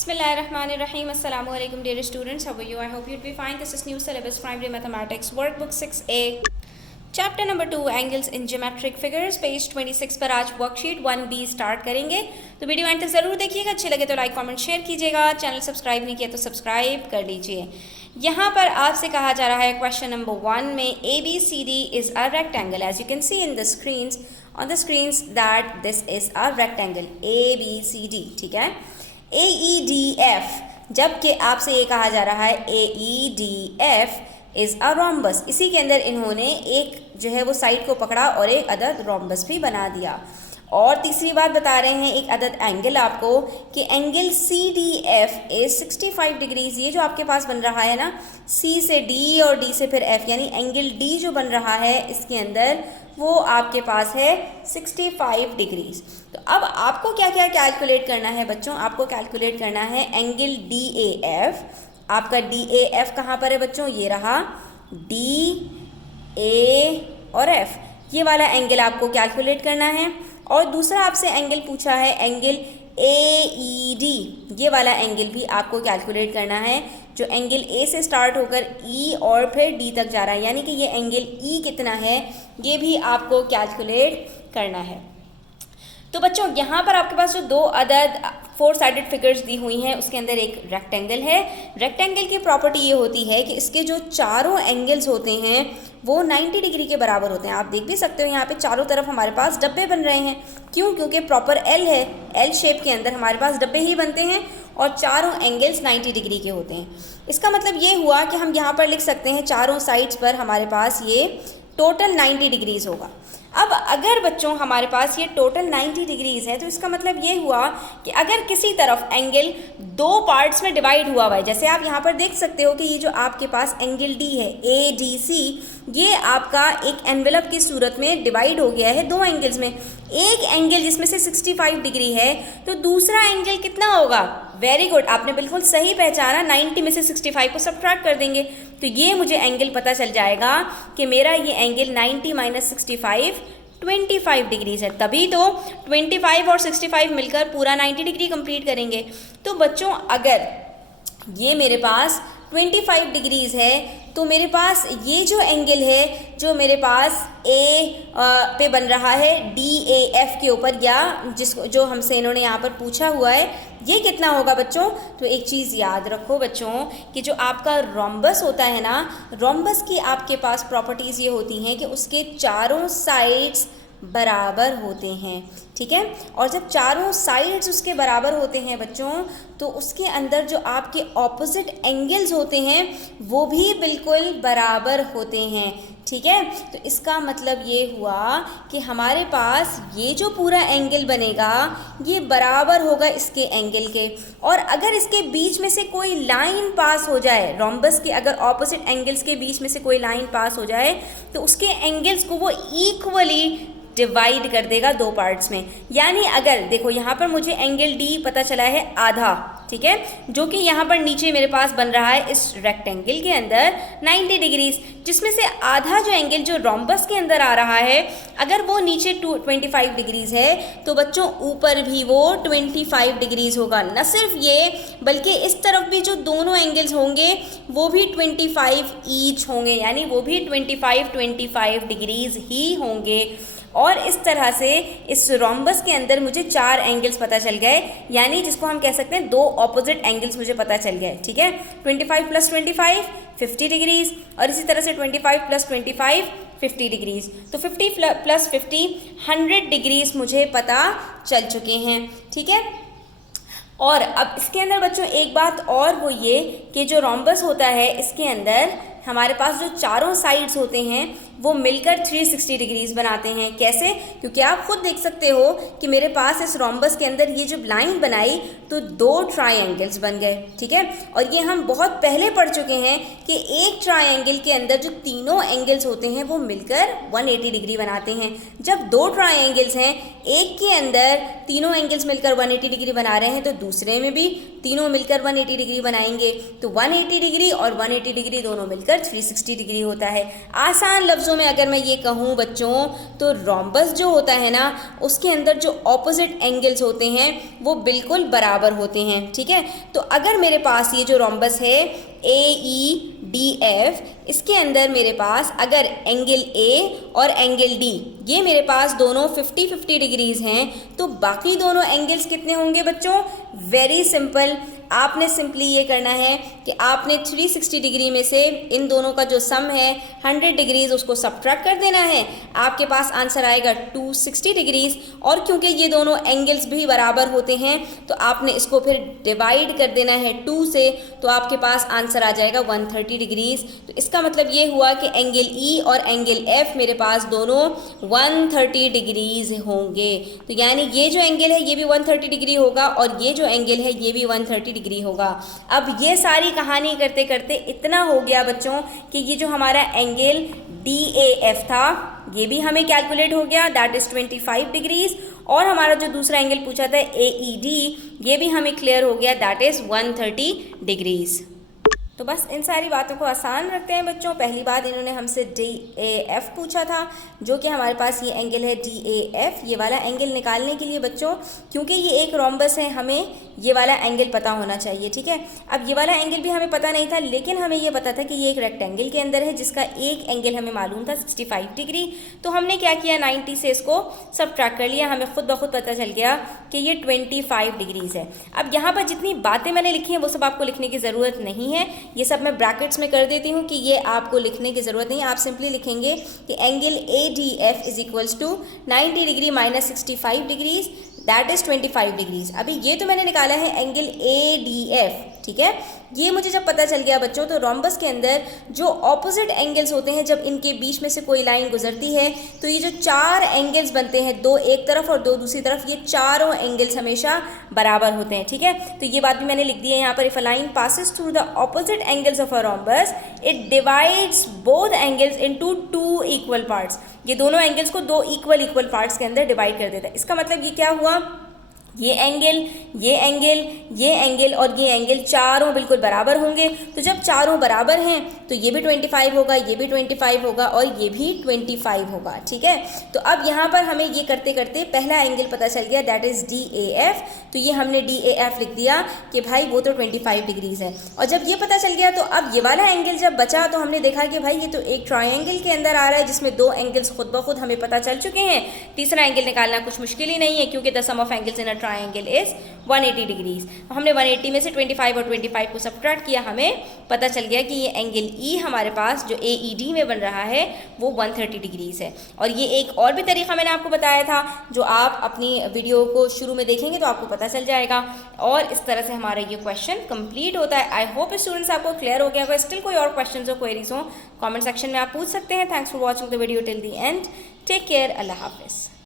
Bismillahirrahmanirrahim. Assalamu alaikum dear students. How are you? I hope you'd be fine. This is new syllabus primary mathematics workbook 6A. Chapter number 2 angles in geometric figures page 26 पर आज worksheet 1B start करेंगे। तो video and तक ज़रूर देखिएगा। अच्छे लगे तो लाइक कमेंट शेयर कीजिएगा। चैनल सब्सक्राइब नहीं किया तो सब्सक्राइब कर लीजिए। यहाँ पर आपसे कहा जा रहा है क्वेश्चन नंबर 1 में ABCD is a rectangle. As you can see in the screens on the screens that this is a rectangle ABCD। ठीक है, AEDF, जबकि आपसे ये कहा जा रहा है AEDF इज़ अ रोम्बस। इसी के अंदर इन्होंने एक जो है वो साइड को पकड़ा और एक अदद रोम्बस भी बना दिया। और तीसरी बात बता रहे हैं एक अदद एंगल आपको कि एंगल CDF इज़ 65 डिग्रीज। ये जो आपके पास बन रहा है ना, C से D और D से फिर F, यानी एंगल D जो बन रहा है इसके अंदर वो आपके पास है 65 डिग्रीज। तो अब आपको क्या क्या कैलकुलेट करना है बच्चों? आपको कैलकुलेट करना है एंगल DAF। आपका DAF कहाँ पर है बच्चों? ये रहा DA और F, ये वाला एंगल आपको कैलकुलेट करना है। और दूसरा आपसे एंगल पूछा है एंगल AED, ये वाला एंगल भी आपको कैलकुलेट करना है जो एंगल A से स्टार्ट होकर E और फिर D तक जा रहा है, यानी कि ये एंगल E कितना है ये भी आपको कैलकुलेट करना है। तो बच्चों यहाँ पर आपके पास जो दो अदद 4 साइडेड फिगर्स दी हुई हैं उसके अंदर एक रेक्टेंगल है। रेक्टेंगल की प्रॉपर्टी ये होती है कि इसके जो चारों एंगल्स होते हैं वो 90 डिग्री के बराबर होते हैं। आप देख भी सकते हो यहाँ पे चारों तरफ हमारे पास डब्बे बन रहे हैं। क्यों? क्योंकि प्रॉपर L है, L शेप के अंदर हमारे पास डब्बे ही बनते हैं और चारों एंगल्स 90 डिग्री के होते हैं। इसका मतलब ये हुआ कि हम यहाँ पर लिख सकते हैं चारों साइड्स पर हमारे पास ये टोटल 90 डिग्रीज होगा। अब अगर बच्चों हमारे पास ये टोटल 90 डिग्रीज है तो इसका मतलब ये हुआ कि अगर किसी तरफ एंगल दो पार्ट्स में डिवाइड हुआ है, जैसे आप यहाँ पर देख सकते हो कि ये जो आपके पास एंगल D है ADC, ये आपका एक एनवेलप की सूरत में डिवाइड हो गया है दो एंगल्स में। एक एंगल जिसमें से 65 डिग्री है तो दूसरा एंगल कितना होगा? वेरी गुड, आपने बिल्कुल सही पहचाना। 90 में से 65 को सब्ट्रैक्ट कर देंगे तो ये मुझे एंगल पता चल जाएगा कि मेरा ये एंगल 90 माइनस 65 25 डिग्रीज है। तभी तो 25 और 65 मिलकर पूरा 90 डिग्री कंप्लीट करेंगे। तो बच्चों अगर ये मेरे पास 25 डिग्रीज है तो मेरे पास ये जो एंगल है जो मेरे पास A पे बन रहा है DAF के ऊपर, या जिसको जो हमसे इन्होंने यहाँ पर पूछा हुआ है, ये कितना होगा बच्चों? तो एक चीज़ याद रखो बच्चों कि जो आपका रोम्बस होता है ना, रोम्बस की आपके पास प्रॉपर्टीज़ ये होती हैं कि उसके चारों साइड्स बराबर होते हैं। ठीक है, और जब चारों साइड्स उसके बराबर होते हैं बच्चों तो उसके अंदर जो आपके ऑपोजिट एंगल्स होते हैं वो भी बिल्कुल बराबर होते हैं। ठीक है, तो इसका मतलब ये हुआ कि हमारे पास ये जो पूरा एंगल बनेगा ये बराबर होगा इसके एंगल के। और अगर इसके बीच में से कोई लाइन पास हो जाए, रोम्बस के अगर ऑपोजिट एंगल्स के बीच में से कोई लाइन पास हो जाए तो उसके एंगल्स को वो इक्वली डिवाइड कर देगा दो पार्ट्स में। यानी अगर देखो यहाँ पर मुझे एंगल D पता चला है आधा, ठीक है, जो कि यहाँ पर नीचे मेरे पास बन रहा है इस रेक्टेंगल के अंदर 90 डिग्रीज, जिसमें से आधा जो एंगल जो रोम्बस के अंदर आ रहा है अगर वो नीचे 25 डिग्रीज है तो बच्चों ऊपर भी वो 25 डिग्रीज होगा। न सिर्फ ये बल्कि इस तरफ भी जो दोनों एंगल्स होंगे वो भी 25 ईच होंगे, यानी वो भी 25 डिग्रीज ही होंगे। और इस तरह से इस रोम्बस के अंदर मुझे 4 एंगल्स पता चल गए, यानी जिसको हम कह सकते हैं दो ऑपोजिट एंगल्स मुझे पता चल गए। ठीक है, 25 प्लस 25 50 डिग्रीज, और इसी तरह से 25 प्लस 25 50 डिग्रीज। तो 50 प्लस 50 100 डिग्रीज मुझे पता चल चुके हैं। ठीक है, और अब इसके अंदर बच्चों एक बात और वो ये कि जो रोम्बस होता है इसके अंदर हमारे पास जो चारों साइड्स होते हैं वो मिलकर 360 डिग्रीज बनाते हैं। कैसे? क्योंकि आप खुद देख सकते हो कि मेरे पास इस रोम्बस के अंदर ये जब लाइन बनाई तो दो ट्रायंगल्स बन गए। ठीक है, और ये हम बहुत पहले पढ़ चुके हैं कि एक ट्रायंगल के अंदर जो तीनों एंगल्स होते हैं वो मिलकर 180 डिग्री बनाते हैं। जब दो ट्रायंगल्स हैं, एक के अंदर तीनों एंगल्स मिलकर 180 डिग्री बना रहे हैं तो दूसरे में भी तीनों मिलकर 180 डिग्री बनाएंगे, तो 180 डिग्री और 180 डिग्री दोनों मिलकर 360 डिग्री होता है। आसान लफ्ज़ों लफ्ज़ों में अगर मैं ये कहूँ बच्चों, तो रोम्बस जो होता है ना, उसके अंदर जो ऑपोजिट एंगल्स होते हैं वो बिल्कुल बराबर होते हैं। ठीक है, तो अगर मेरे पास ये जो रोम्बस है AEDF, इसके अंदर मेरे पास अगर एंगल A और एंगल D ये मेरे पास दोनों 50-50 डिग्रीज हैं, तो बाकी दोनों एंगल्स कितने होंगे बच्चों? वेरी सिंपल, आपने सिंपली ये करना है कि आपने 360 डिग्री में से इन दोनों का जो सम है 100 डिग्रीज उसको सब्ट्रैक्ट कर देना है, आपके पास आंसर आएगा 260 डिग्रीज। और क्योंकि ये दोनों एंगल्स भी बराबर होते हैं तो आपने इसको फिर डिवाइड कर देना है 2 से, तो आपके पास आंसर आ जाएगा 130 डिग्रीज। तो इसका मतलब ये हुआ कि एंगल E और एंगल F मेरे पास दोनों 130 डिग्रीज होंगे। तो यानी ये जो एंगल है ये भी 130 डिग्री होगा और ये जो एंगल है ये भी 130 डिग्री होगा। अब ये सारी कहानी करते करते इतना हो गया बच्चों कि ये जो हमारा एंगल DAF था ये भी हमें कैलकुलेट हो गया, दैट इज 25 डिग्रीज। और हमारा जो दूसरा एंगल पूछा था AED ये भी हमें क्लियर हो गया, दैट इज 130 डिग्रीज। तो बस इन सारी बातों को आसान रखते हैं बच्चों। पहली बात इन्होंने हमसे DAF पूछा था, जो कि हमारे पास ये एंगल है DAF। ये वाला एंगल निकालने के लिए बच्चों, क्योंकि ये एक रोम्बस है, हमें ये वाला एंगल पता होना चाहिए। ठीक है, अब ये वाला एंगल भी हमें पता नहीं था, लेकिन हमें ये पता था कि ये एक रेक्टेंगल के अंदर है जिसका एक एंगल हमें मालूम था 65 डिग्री। तो हमने क्या किया, 90 से इसको सब्ट्रैक्ट कर लिया, हमें खुद ब खुद पता चल गया कि ये 25 डिग्रीज है। अब यहाँ पर जितनी बातें मैंने लिखी हैं वो सब आपको लिखने की ज़रूरत नहीं है, ये सब मैं ब्रैकेट्स में कर देती हूँ कि ये आपको लिखने की ज़रूरत नहीं है। आप सिंपली लिखेंगे कि angle ADF is equals to 90 degree minus 65 degrees, that is 25 degrees. अभी ये तो मैंने निकाला है एंगल ADF। ठीक है, ये मुझे जब पता चल गया बच्चों, तो रोम्बस के अंदर जो ऑपोजिट एंगल्स होते हैं जब इनके बीच में से कोई लाइन गुजरती है तो ये जो 4 एंगल्स बनते हैं, 2 एक तरफ और 2 दूसरी तरफ, ये चारों एंगल्स हमेशा बराबर होते हैं। ठीक है, तो ये बात भी मैंने लिख दी है यहाँ पर। If a line passes through the opposite angles of a rhombus it divides both angles into 2 equal parts. ये दोनों एंगल्स को 2 इक्वल पार्ट्स के अंदर डिवाइड कर देता है। इसका मतलब ये क्या हुआ, ये एंगल, ये एंगल, ये एंगल और ये एंगल चारों बिल्कुल बराबर होंगे। तो जब चारों बराबर हैं तो ये भी 25 होगा, ये भी 25 होगा और ये भी 25 होगा। ठीक है, तो अब यहाँ पर हमें ये करते करते पहला एंगल पता चल गया, दैट इज DAF। तो ये हमने DAF लिख दिया कि भाई वो तो 25 डिग्रीज है। और जब ये पता चल गया तो अब ये वाला एंगल जब बचा तो हमने देखा कि भाई ये तो एक ट्रायंगल के अंदर आ रहा है जिसमें 2 एंगल्स खुद ब खुद हमें पता चल चुके हैं। तीसरा एंगल निकालना कुछ मुश्किल ही नहीं है, क्योंकि the sum of angles in a triangle is 180 degrees. हमने 180 में से 25 और 25 को सब्ट्रैक्ट किया, हमें पता चल गया कि ये एंगल E हमारे पास जो AED में बन रहा है वो 130 डिग्रीज है। और ये एक और भी तरीका मैंने आपको बताया था, जो आप अपनी वीडियो को शुरू में देखेंगे तो आपको पता चल जाएगा। और इस तरह से हमारा ये क्वेश्चन कंप्लीट होता है। आई होप स्टूडेंट्स आपको क्लियर हो गया होगा। स्टिल कोई और क्वेश्चन हो, क्वेरीज हो, कॉमेंट सेक्शन में आप पूछ सकते हैं। Thanks for watching the video till the end. Take care, अल्लाह हाफिज़।